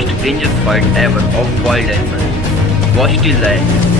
most dangerous fight ever of wild animals was still the end.